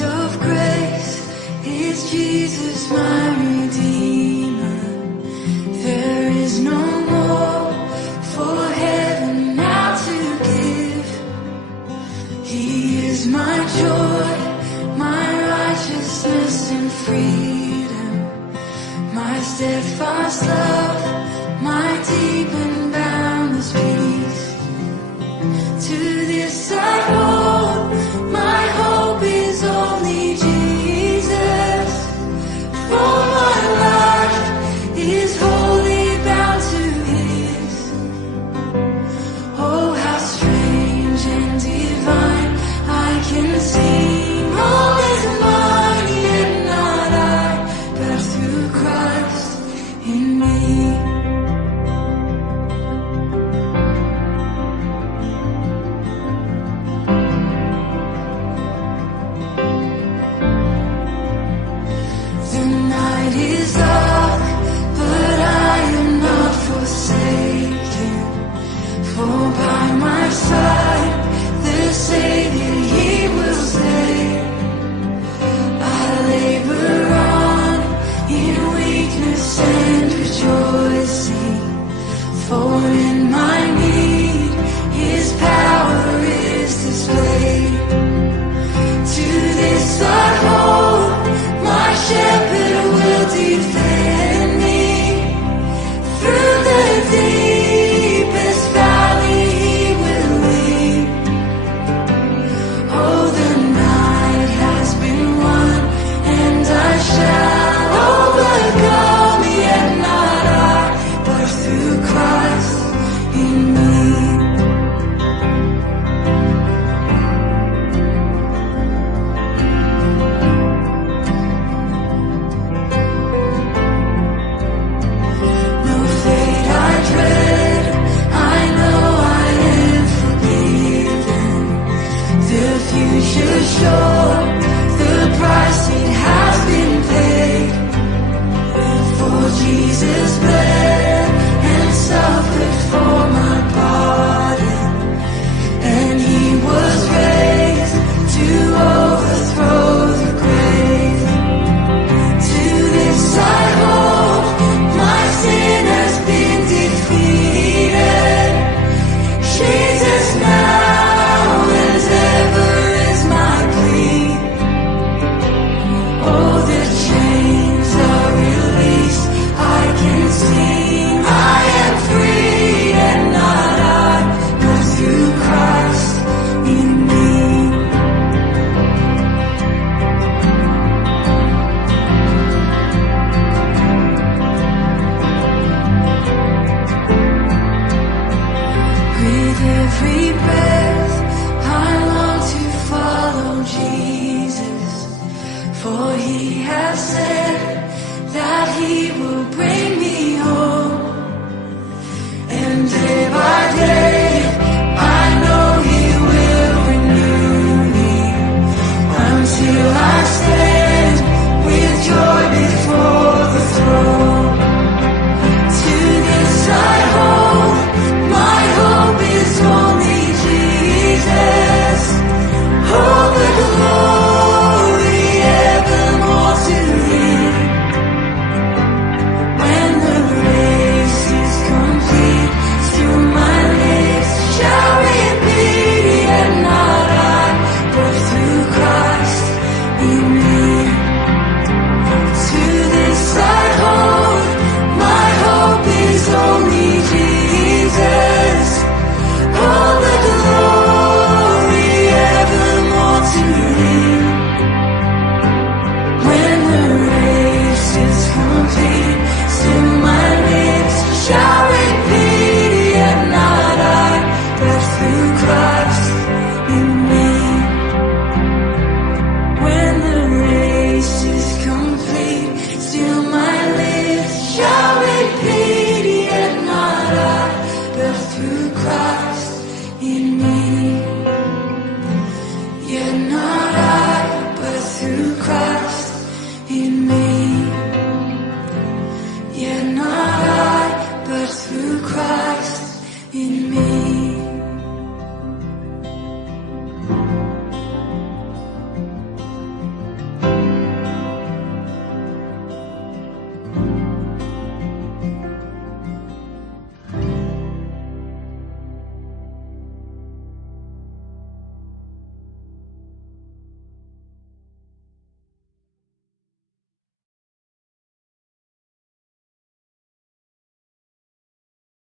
of grace is Jesus my Redeemer. There is no more for heaven now to give. He is my joy, my righteousness and freedom, my steadfast love, my deep and boundless peace. To this I hold, my hope is only Jesus. For my life is wholly bound to His. Oh, how strange and divine, I can sing all is mine, yet not I, but through Christ in me. The night is dark, but I am not forsaken. For by my side, the Savior, He will stay. I labor on in weakness and rejoicing, for in my need, His power is displayed. To this I hold, my shepherd will defend me. Through the deepest valley He will lead. Oh, the night has been won, and I shall overcome, yet not I, but through Christ in me. No fate I dread, I know I am forgiven. The future sure, the price it has been paid. For Jesus bled and suffered for my pardon, and He was raised to overthrow the grave. To this I hold, my sin has been defeated. Jesus now as ever is my plea. Oh, the chains are released, I can sing, I am free, and not I, but through Christ in me. With every breath, I long to follow Jesus, for He has said that He will bring